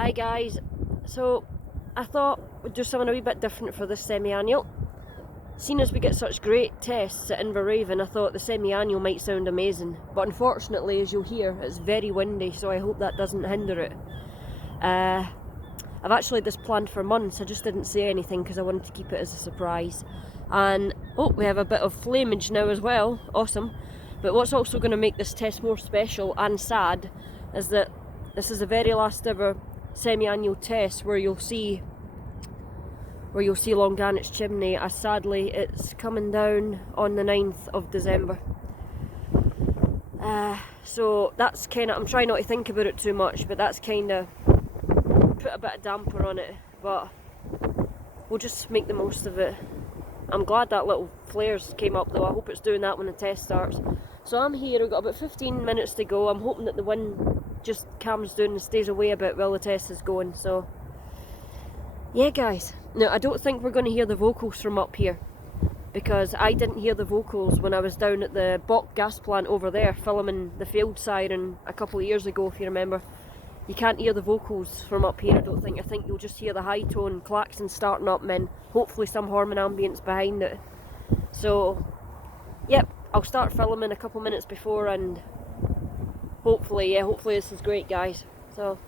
Hi guys, so I thought we'd do something a wee bit different for this semi-annual. Seeing as we get such great tests at Inverraven, I thought the semi-annual might sound amazing, but unfortunately, as you'll hear, it's very windy, so I hope that doesn't hinder it. I've actually had this planned for months, I just didn't say anything because I wanted to keep it as a surprise. And oh, we have a bit of flamage now as well, awesome. But what's also going to make this test more special and sad is that this is the very last ever semi-annual test where you'll see Longanet's chimney, as sadly it's coming down on the 9th of December. So that's kind of, I'm trying not to think about it too much, but that's kind of put a bit of damper on it, but we'll just make the most of it. I'm glad that little flares came up though. I hope it's doing that when the test starts. So I'm here, we've got about 15 minutes to go. I'm hoping that the wind just calms down and stays away a bit while the test is going. So yeah guys, now I don't think we're going to hear the vocals from up here, because I didn't hear the vocals when I was down at the Bock gas plant over there filming the failed Siren a couple of years ago, if you remember. You can't hear the vocals from up here, I don't think. I think you'll just hear the high tone klaxon starting up and then hopefully some horn and ambience behind it. So yep, I'll start filming a couple minutes before, and hopefully this is great guys. So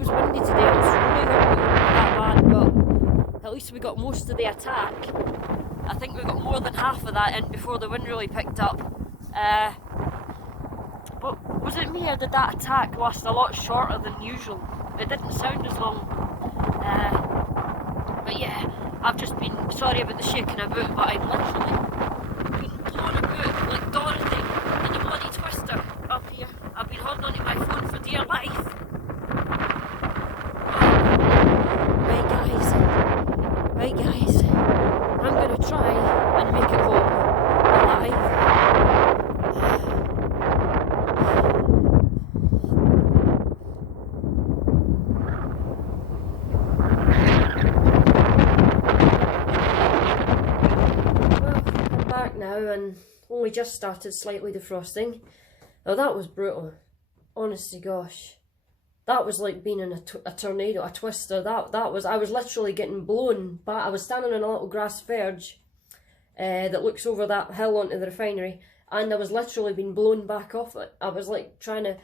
was windy today. It was really that bad, but at least we got most of the attack. I think we got more than half of that in before the wind really picked up. But was it me, or did that attack last a lot shorter than usual? It didn't sound as long. But yeah, I've just been, sorry about the shaking about, but I've literally been blown about like Dorothy in a bloody twister up here. I've been holding onto my phone for dear life. Right guys, I'm gonna try and make it home alive. Now and only just started slightly defrosting. Now that was brutal, honestly, gosh, that was like being in a tornado, a twister. That was, I was literally getting blown back. I was standing on a little grass verge that looks over that hill onto the refinery, and I was literally being blown back off it. I was like trying to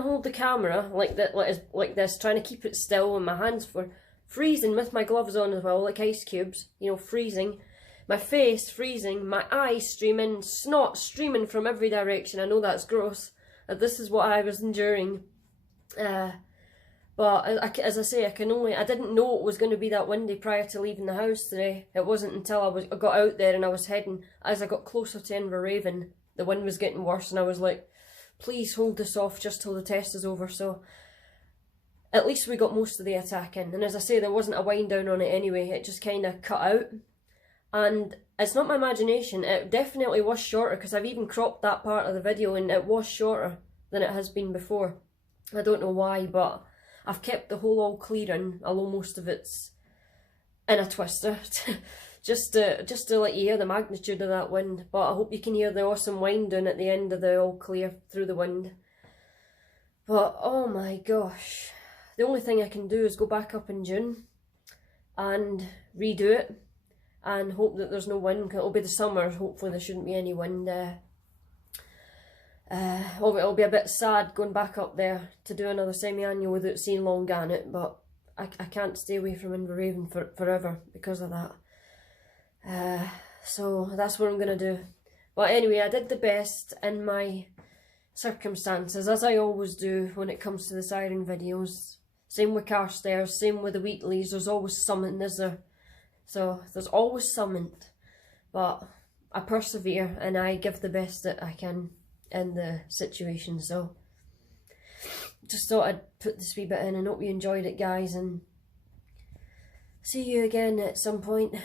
hold the camera like that, like this, trying to keep it still, and my hands were freezing with my gloves on as well, like ice cubes, you know, freezing. My face freezing, my eyes streaming, snot streaming from every direction. I know that's gross. This is what I was enduring. But as I say, I didn't know it was going to be that windy prior to leaving the house today. It wasn't until I got out there and I was heading, as I got closer to Inverraven, the wind was getting worse, and I was like, please hold this off just till the test is over. So at least we got most of the attack in. And as I say, there wasn't a wind down on it anyway. It just kind of cut out. And it's not my imagination, it definitely was shorter, because I've even cropped that part of the video and it was shorter than it has been before. I don't know why, but I've kept the whole all clear in, although most of it's in a twister, just to let you hear the magnitude of that wind. But I hope you can hear the awesome wind down at the end of the all clear through the wind. But oh my gosh, the only thing I can do is go back up in June and redo it, and hope that there's no wind. It'll be the summer, hopefully there shouldn't be any wind. It'll be a bit sad going back up there to do another semi-annual without seeing Long Gannet, but I can't stay away from Inverraven forever because of that. So that's what I'm going to do. But anyway, I did the best in my circumstances, as I always do when it comes to the Siren videos. Same with Carstairs, same with the weeklies, there's always something, is there? So there's always something, but I persevere and I give the best that I can in the situation. So just thought I'd put this wee bit in and hope you enjoyed it, guys, and see you again at some point.